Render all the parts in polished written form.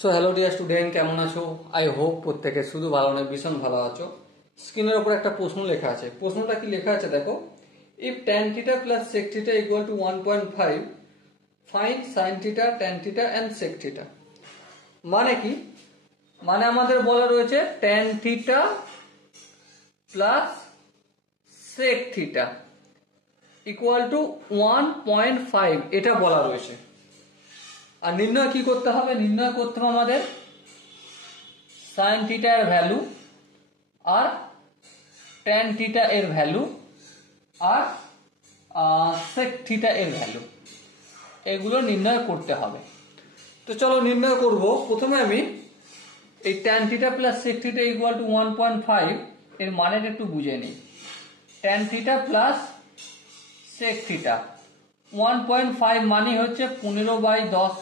So hello dear student, কেমন আছো? I hope প্রত্যেকে শুধু ভালো নয়, ভীষণ ভালো আছো। স্ক্রিনের উপর একটা প্রশ্ন লেখা আছে। প্রশ্নটা কি লেখা আছে দেখো, if tan theta plus sec theta equal to 1.5, find sin theta, tan theta and sec theta. মানে কি? মানে আমাদের বলা রয়েছে tan theta plus sec theta equal to 1.5, এটা বলা রয়েছে। আর নির্ণয় কি করতে হবে? নির্ণয় করতে হবে আমাদের sin থিটা এর ভ্যালু আর tan থিটা এর ভ্যালু আর sec থিটা এর ভ্যালু, এগুলো নির্ণয় করতে হবে। তো চলো নির্ণয় করব। প্রথমে আমি এই tan theta plus sec theta equal to 1.5 এর মানেটা একটু বুঝে নিই। tan theta plus sec theta 1.5 মানে হচ্ছে 15/10।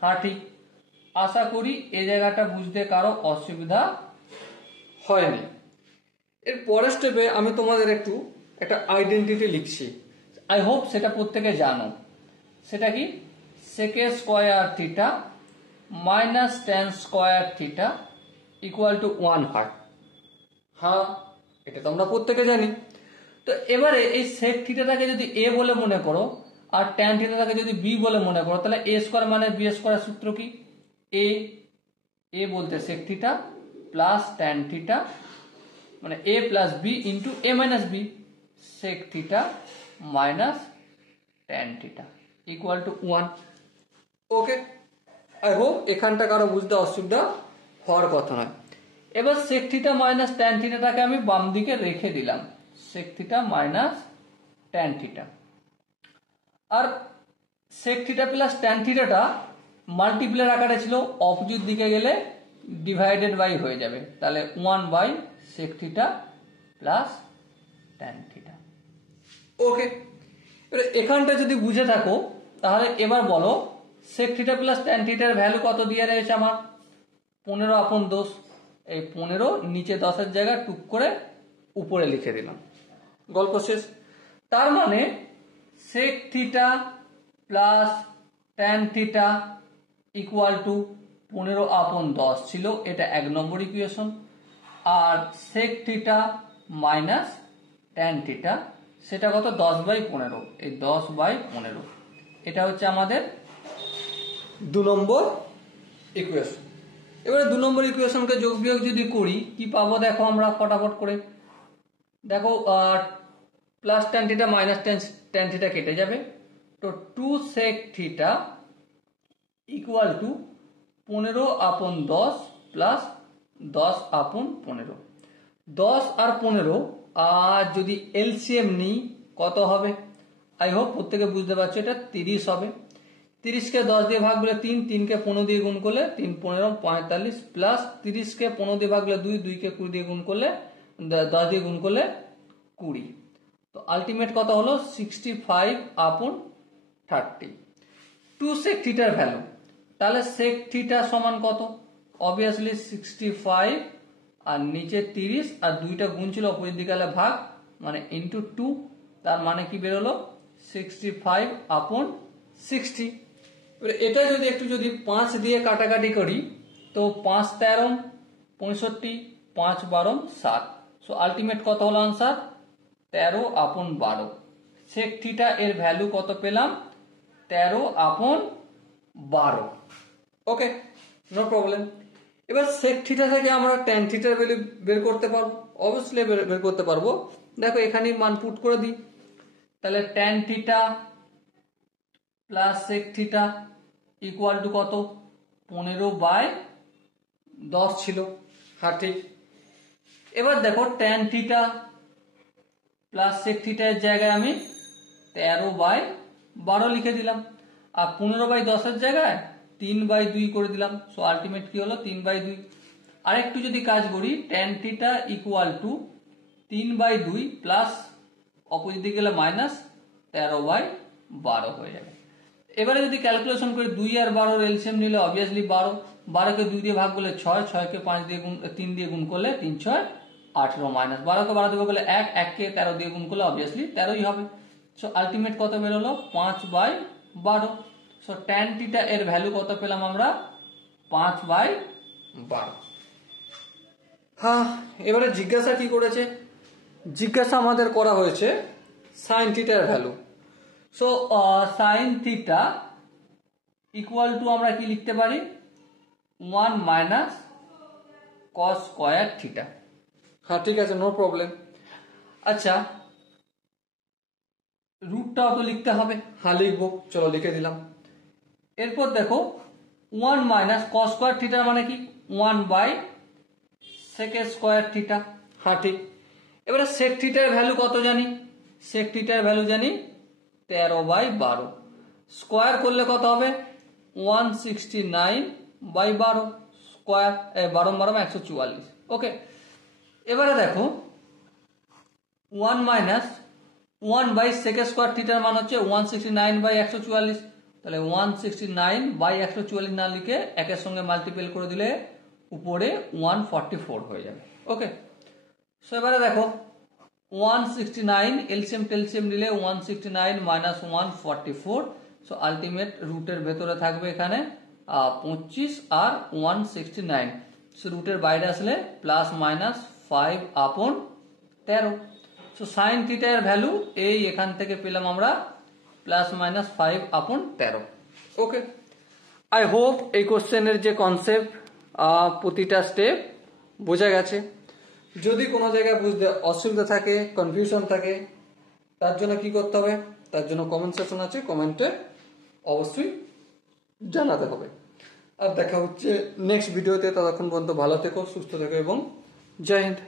হ্যাঁ ঠিক, আশা করি এই জায়গাটা বুঝতে কারো অসুবিধা হয়নি। এর পরের স্টেপে আমি তোমাদের একটা আইডেন্টিটি লিখছি। আই হোপ সেটা প্রত্যেকে জানো। সেটা কি? sec square theta minus tan square theta equal to 1 হয়। হ্যাঁ, এটা তো আমরা প্রত্যেকে জানি। তো এবারে এই sec থিটাটাকে যদি a বলে মনে করো আর tan থিটাটাকে যদি b বলে মনে করো, তাহলে a স্কয়ার মানে b স্কয়ার সূত্র কি? a বলতে sec theta plus tan theta মানে a plus b into a minus b, sec theta minus tan theta equal to 1। Okay, I hope এখানটা কারো বুঝতে অসুবিধা হওয়ার কথা নয়। এবার sec থিটা মাইনাস tan থিটাটাকে আমি বাম দিকে রেখে দিলাম, sec theta minus tan theta. আর sec থিটা প্লাস tan থিটাটা মাল্টিপ্লের আকারে ছিল, অপোজিট দিকে গেলে ডিভাইডেড বাই হয়ে যাবে, তাহলে 1/sec theta plus tan theta. Okay, এবার এখানটা যদি বুঝে থাকো তাহলে এবার বলো sec থিটা প্লাস tan থিটার ভ্যালু কত দিয়ে রয়েছে আমার? 15/10। এই 15 নিচে 10-এর জায়গায় টুক করে উপরে লিখে দিলাম, গল্প শেষ। তার মানে sec theta plus tan theta equal two 15/10 ছিল, এটা 1 নম্বর ইকুয়েশন। আর sec theta minus tan theta সেটা কত? 10/15। এই 10/15 এটা হচ্ছে আমাদের 2 নম্বর ইকুয়েশন। এবারে 2 নম্বর ইকুয়েশনকে যোগ বিয়োগ যদি করি কি পাবো দেখো আমরা ফটাফট করে। দেখো plus tan theta minus tan theta কেটে যাবে, তো 2 sec theta equal two 15/10 plus 10/15। 10 আর 15 আর যদি এলসিএম নিই কত হবে? আই হোপ প্রত্যেকে বুঝতে পারছো, এটা 30 হবে। 30কে 10 দিয়ে ভাগ করলে 3, 3কে 15 দিয়ে গুণ করলে 3 15 45 প্লাস 30কে 15 দিয়ে ভাগ করলে 2, 2কে 20 দিয়ে গুণ করলে 10 দিয়ে গুণ করলে 20। তো আলটিমেট কত হলো? 65/30। 2 sec থিটার ভ্যালু, তাহলে sec থিটা সমান কত? অবভিয়াসলি 65 আর নিচে 30 আর 2টা গুণ ছিল অপোজিট দিকে গেলে ভাগ, মানে ইন্টু 2। তার মানে কি বেরোলো? 65/60। এটা যদি 5 দিয়ে কাটাকাটি করি তো 5 13 65, 5 12 7। সো আলটিমেট কত হলো আনসার? 13/12। sec থিটা এর ভ্যালু কত পেলাম? 13/12। ওকে, নো প্রবলেম। এবার sec থিটা থেকে আমরা tan থিটার ভ্যালু বের করতে পারবো, অবশ্যই বের করতে পারবো। দেখো এখানে মান পুট করে দিই, তাহলে tan theta plus sec theta equal two কত? 15/10 ছিল। হ্যাঁ ঠিক। এবার দেখো tan থিটা প্লাস sec থিটার জায়গায় আমি 13/12 লিখে দিলাম, আর 15/10 জায়গায় 3/2 করে দিলাম। সো আলটিমেট কি হলো? 3/2। আরেকটু যদি কাজ করি, tan theta equal two 3/2 plus opposite দিকে গেলে মাইনাস 13/12 হয়ে যাবে। এবারে যদি ক্যালকুলেশন করি 2 আর 12 এলসিএম নিলে অবভিয়াসলি 12, 12কে 2 দিয়ে ভাগ করলে 6, 6কে 5 দিয়ে গুণ 3 দিয়ে গুণ করলে 3 6 18 মাইনাস 12কে 12 দিয়ে করলে 1, 1কে 13 দিয়ে গুণ করলে অবভিয়াসলি 13ই হবে। সো আলটিমেট কত বেরোলো? 5/12। সো tan থিটা এর ভ্যালু কত পেলাম আমরা? 5/12। হ্যাঁ, এবারে জিজ্ঞাসা কি করেছে? জিজ্ঞাসা আমাদের করা হয়েছে সাইন থিটার value. So sine theta equal two আমরা কি লিখতে পারি? 1 মাইনাস কস স্কয়ার থিটা। হ্যাঁ ঠিক আছে, নো প্রবলেম। আচ্ছা, রুটটাও তো লিখতে হবে। হ্যাঁ লিখবো, চলো লিখে দিলাম। এরপর দেখো 1 মাইনাস কস স্কয়ার থিটার মানে কি? 1/sec square theta. হ্যাঁ ঠিক। এবারে সেক থিটার ভ্যালু কত জানি? সেক থিটার ভ্যালু জানি 13/12। স্কয়ার করলে কত হবে? 169/12 স্কয়ার। 12 144। ওকে, এবারে দেখো 1 মাইনাস 1/sec স্কয়ার থিটার মান হচ্ছে 169/144। তাহলে 169/144 না লিখে একের সঙ্গে মাল্টিপ্লাই করে দিলে উপরে 144 হয়ে যাবে। ওকে, সো এবারে দেখো 169 এলসিএম টেলসিএম দিলে 169 মাইনাস 144। সো আলটিমেট রুটের ভেতরে থাকবে এখানে 25 আর 169। সো রুটের বাইরে আসলে plus minus 5/13। So sine theta এর ভ্যালু এই এখান থেকে পেলাম আমরা plus minus 5/13। Okay, I hope এই কোশ্চেনের যে কনসেপ্ট প্রতিটা স্টেপ বোঝা গেছে। যদি কোনো জায়গায় বুঝতে অসুবিধা থাকে, কনফিউশন থাকে, তার জন্য কি করতে হবে? তার জন্য কমেন্ট সেকশন আছে, কমেন্টে অবশ্যই জানাতে হবে। আর দেখা হচ্ছে নেক্সট ভিডিওতে। ততক্ষণ পর্যন্ত ভালো থেকো, সুস্থ থেকো এবং জয় হিন্দ।